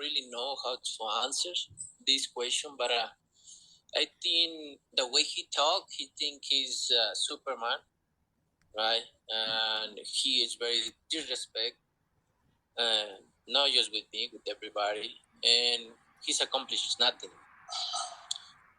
really know how to answer this question, but I think the way he talk, he think he's Superman, right? And he is very disrespect, not just with me, with everybody, and he's accomplished nothing.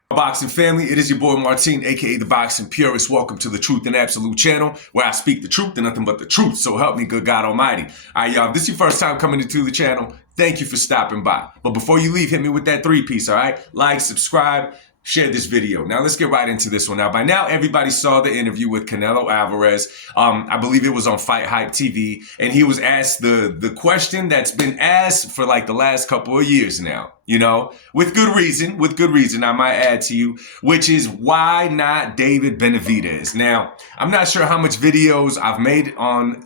Boxing family, it is your boy Martin, aka the Boxing Purist. Welcome to the Truth and Absolute channel, where I speak the truth and nothing but the truth. So help me, good God Almighty. All right, y'all, if this is your first time coming into the channel, thank you for stopping by. But before you leave, hit me with that 3-piece, all right? Like, subscribe, share this video. Now, let's get right into this one. Now, by now, everybody saw the interview with Canelo Alvarez. I believe it was on Fight Hype TV, and he was asked the question that's been asked for like the last couple of years now, you know, with good reason, I might add to you, which is why not David Benavidez? Now, I'm not sure how much videos I've made on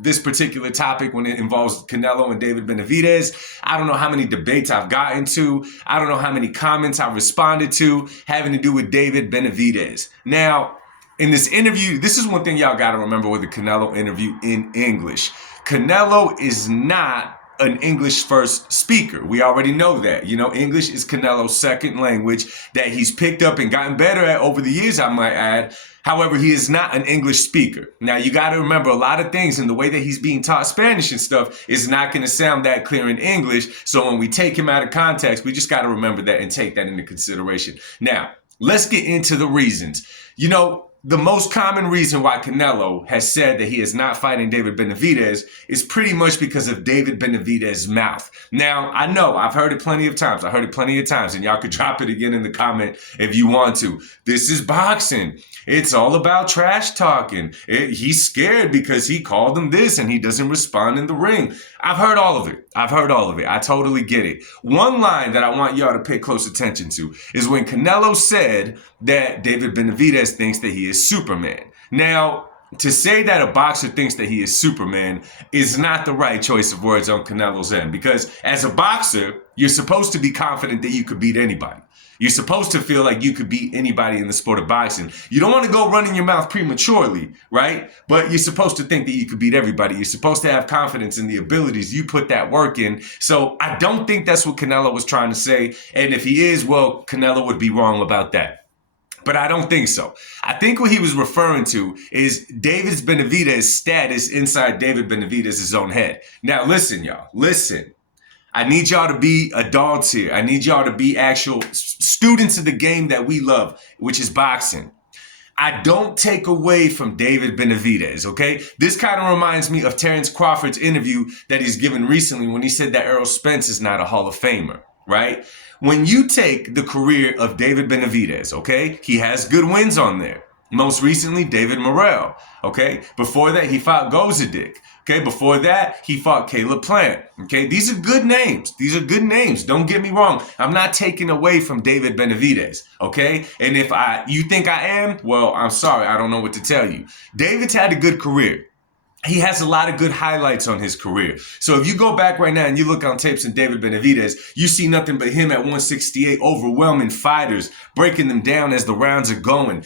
this particular topic when it involves Canelo and David Benavidez. I don't know how many debates I've gotten to. I don't know how many comments I've responded to having to do with David Benavidez. Now, in this interview, this is one thing y'all got to remember with the Canelo interview in English. Canelo is not an English first speaker. We already know that. You know, English is Canelo's second language that he's picked up and gotten better at over the years, I might add. However, he is not an English speaker. Now, you got to remember a lot of things in the way that he's being taught Spanish and stuff is not going to sound that clear in English. So when we take him out of context, we just got to remember that and take that into consideration. Now, let's get into the reasons. You know, the most common reason why Canelo has said that he is not fighting David Benavidez is pretty much because of David Benavidez's mouth. Now, I know I've heard it plenty of times. And y'all could drop it again in the comment if you want to. This is boxing. It's all about trash talking. He's scared because he called him this and he doesn't respond in the ring. I've heard all of it. I totally get it. One line that I want y'all to pay close attention to is when Canelo said that David Benavidez thinks that he is Superman. Now, to say that a boxer thinks that he is Superman is not the right choice of words on Canelo's end, because as a boxer, you're supposed to be confident that you could beat anybody. You're supposed to feel like you could beat anybody in the sport of boxing. You don't want to go running your mouth prematurely, right? But you're supposed to think that you could beat everybody. You're supposed to have confidence in the abilities. You put that work in. So I don't think that's what Canelo was trying to say. And if he is, well, Canelo would be wrong about that. But I don't think so. I think what he was referring to is David Benavidez's status inside David Benavidez's own head. Now, listen, y'all. Listen. I need y'all to be adults here. I need y'all to be actual students of the game that we love, which is boxing. I don't take away from David Benavidez, okay? This kind of reminds me of Terrence Crawford's interview that he's given recently when he said that Errol Spence is not a Hall of Famer, right? When you take the career of David Benavidez, okay, he has good wins on there. Most recently, David Morrell, okay? Before that, he fought Gozadick. Okay, before that, he fought Caleb Plant. Okay, these are good names. Don't get me wrong. I'm not taking away from David Benavidez. Okay, and if you think I am, well, I'm sorry. I don't know what to tell you. David's had a good career. He has a lot of good highlights on his career. So if you go back right now and you look on tapes in David Benavidez, you see nothing but him at 168, overwhelming fighters, breaking them down as the rounds are going,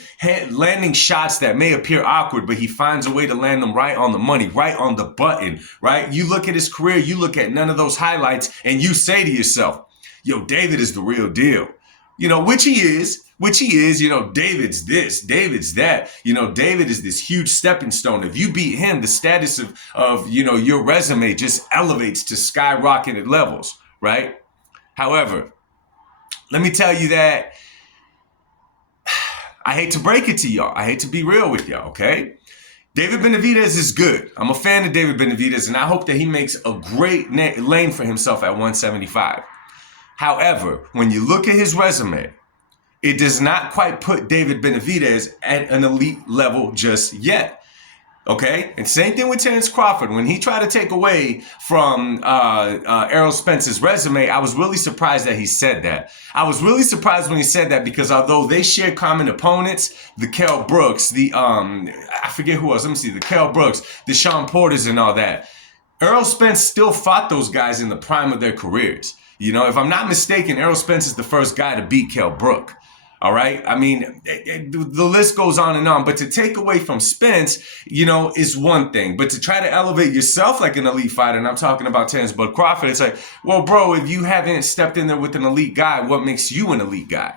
landing shots that may appear awkward, but he finds a way to land them right on the money, right on the button, right? You look at his career, you look at none of those highlights, and you say to yourself, yo, David is the real deal. You know, which he is, you know, David's this, David's that. You know, David is this huge stepping stone. If you beat him, the status of you know, your resume just elevates to skyrocketed levels, right? However, let me tell you that I hate to break it to y'all. I hate to be real with y'all, okay? David Benavidez is good. I'm a fan of David Benavidez, and I hope that he makes a great lane for himself at 175. However, when you look at his resume, it does not quite put David Benavidez at an elite level just yet. Okay? And same thing with Terrence Crawford. When he tried to take away from Errol Spence's resume, I was really surprised that he said that. I was really surprised when he said that because although they share common opponents, the Kell Brooks, I forget who else. Let me see. The Kell Brooks, the Sean Porters and all that. Errol Spence still fought those guys in the prime of their careers. You know, if I'm not mistaken, Errol Spence is the first guy to beat Kell Brook. All right. I mean, the list goes on and on. But to take away from Spence, is one thing. But to try to elevate yourself like an elite fighter, and I'm talking about Terrence Bud Crawford, it's like, well, bro, if you haven't stepped in there with an elite guy, what makes you an elite guy?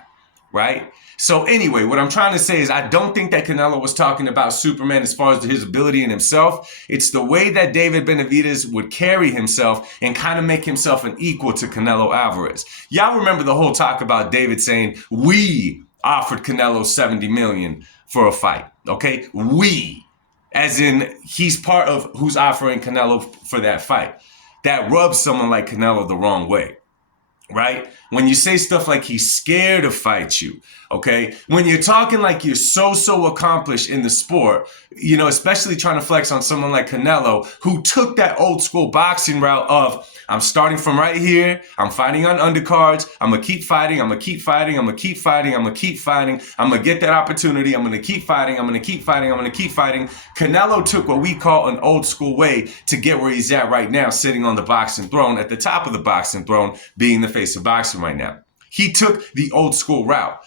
Right? So anyway, what I'm trying to say is I don't think that Canelo was talking about Superman as far as his ability in himself. It's the way that David Benavidez would carry himself and kind of make himself an equal to Canelo Alvarez. Y'all remember the whole talk about David saying, we offered Canelo $70 million for a fight. Okay? We. As in, he's part of who's offering Canelo for that fight. That rubs someone like Canelo the wrong way. Right? When you say stuff like he's scared to fight you, okay? When you're talking like you're so accomplished in the sport, especially trying to flex on someone like Canelo, who took that old school boxing route of, I'm starting from right here, I'm fighting on undercards, I'm going to keep fighting, I'm going to keep fighting, I'm going to keep fighting, I'm going to keep fighting, I'm going to get that opportunity, I'm going to keep fighting, I'm going to keep fighting, I'm going to keep fighting. Canelo took what we call an old school way to get where he's at right now, sitting on the boxing throne, at the top of the boxing throne, being the face of boxing right now. He took the old school route.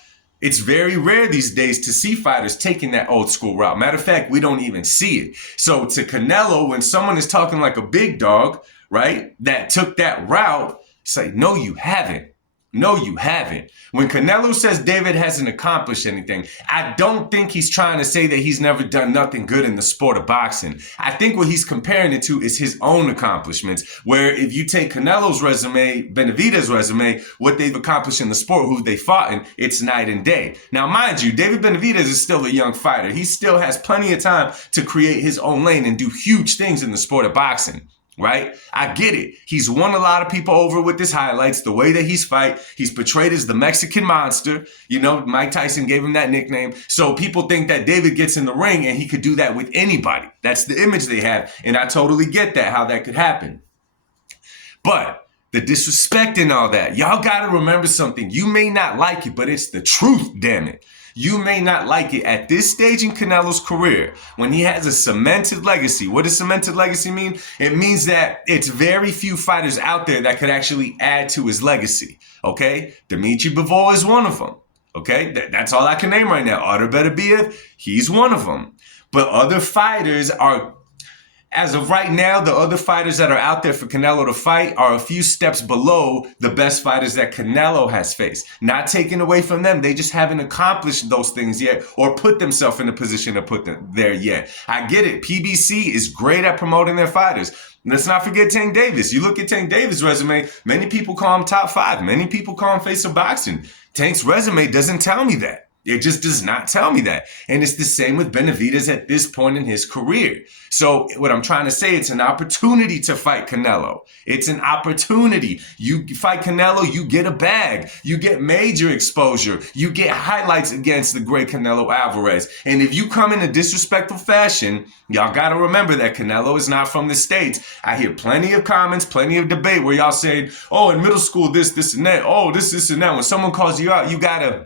It's very rare these days to see fighters taking that old school route. Matter of fact, we don't even see it. So to Canelo, when someone is talking like a big dog, right, that took that route, it's like, no, you haven't. No, you haven't. When Canelo says David hasn't accomplished anything, I don't think he's trying to say that he's never done nothing good in the sport of boxing. I think what he's comparing it to is his own accomplishments, where if you take Canelo's resume, Benavidez's resume, what they've accomplished in the sport, who they fought in, it's night and day. Now, mind you, David Benavidez is still a young fighter. He still has plenty of time to create his own lane and do huge things in the sport of boxing. Right? I get it. He's won a lot of people over with his highlights, the way that he's portrayed as the Mexican monster. Mike Tyson gave him that nickname. So people think that David gets in the ring and he could do that with anybody. That's the image they have. And I totally get that, how that could happen. But the disrespect and all that, y'all got to remember something. You may not like it, but it's the truth, damn it. You may not like it at this stage in Canelo's career when he has a cemented legacy. What does cemented legacy mean? It means that it's very few fighters out there that could actually add to his legacy. Okay? Dimitri Bivol is one of them. Okay? That's all I can name right now. Artur Beterbiev, he's one of them. But other fighters are, as of right now, the other fighters that are out there for Canelo to fight are a few steps below the best fighters that Canelo has faced. Not taken away from them. They just haven't accomplished those things yet or put themselves in a position to put them there yet. I get it. PBC is great at promoting their fighters. Let's not forget Tank Davis. You look at Tank Davis' resume, many people call him top 5. Many people call him face of boxing. Tank's resume doesn't tell me that. It just does not tell me that. And it's the same with Benavidez at this point in his career. So what I'm trying to say, it's an opportunity to fight Canelo. It's an opportunity. You fight Canelo, you get a bag. You get major exposure. You get highlights against the great Canelo Alvarez. And if you come in a disrespectful fashion, y'all got to remember that Canelo is not from the States. I hear plenty of comments, plenty of debate where y'all say, oh, in middle school, this, and that. Oh, this, and that. When someone calls you out, you got to...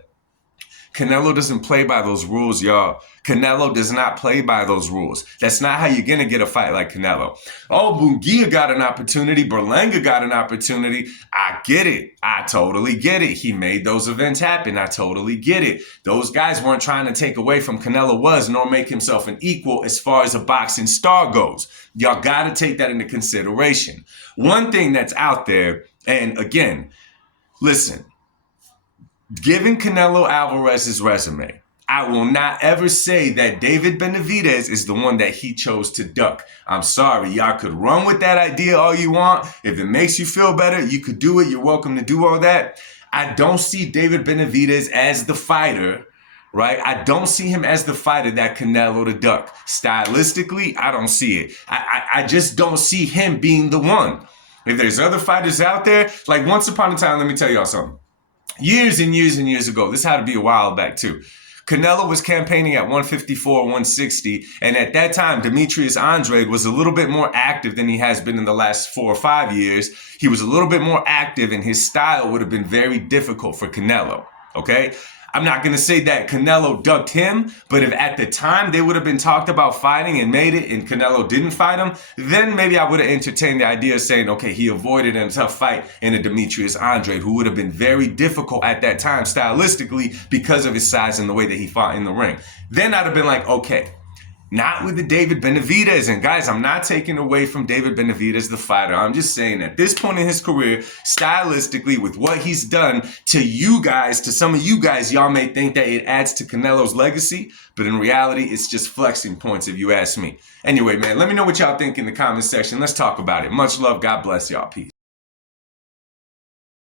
Canelo doesn't play by those rules, y'all. Canelo does not play by those rules. That's not how you're going to get a fight like Canelo. Oh, Munguia got an opportunity. Berlanga got an opportunity. I get it. I totally get it. He made those events happen. I totally get it. Those guys weren't trying to take away from Canelo was, nor make himself an equal as far as a boxing star goes. Y'all got to take that into consideration. One thing that's out there, and again, listen, given Canelo Alvarez's resume, I will not ever say that David Benavidez is the one that he chose to duck. I'm sorry. Y'all could run with that idea all you want. If it makes you feel better, you could do it. You're welcome to do all that. I don't see David Benavidez as the fighter, right? I don't see him as the fighter that Canelo to duck. Stylistically, I don't see it. I just don't see him being the one. If there's other fighters out there, like once upon a time, let me tell y'all something. Years and years and years ago, this had to be a while back too. Canelo was campaigning at 154, 160, and at that time, Demetrius Andrade was a little bit more active than he has been in the last 4 or 5 years. He was a little bit more active, and his style would have been very difficult for Canelo, okay? I'm not going to say that Canelo ducked him, but if at the time they would have been talked about fighting and made it and Canelo didn't fight him, then maybe I would have entertained the idea of saying, okay, he avoided a tough fight in a Demetrius Andre, who would have been very difficult at that time stylistically because of his size and the way that he fought in the ring. Then I'd have been like, okay, not with the David Benavidez. And guys, I'm not taking away from David Benavidez, the fighter. I'm just saying at this point in his career, stylistically, with what he's done to you guys, to some of you guys, y'all may think that it adds to Canelo's legacy, but in reality, it's just flexing points if you ask me. Anyway, man, let me know what y'all think in the comment section. Let's talk about it. Much love. God bless y'all. Peace.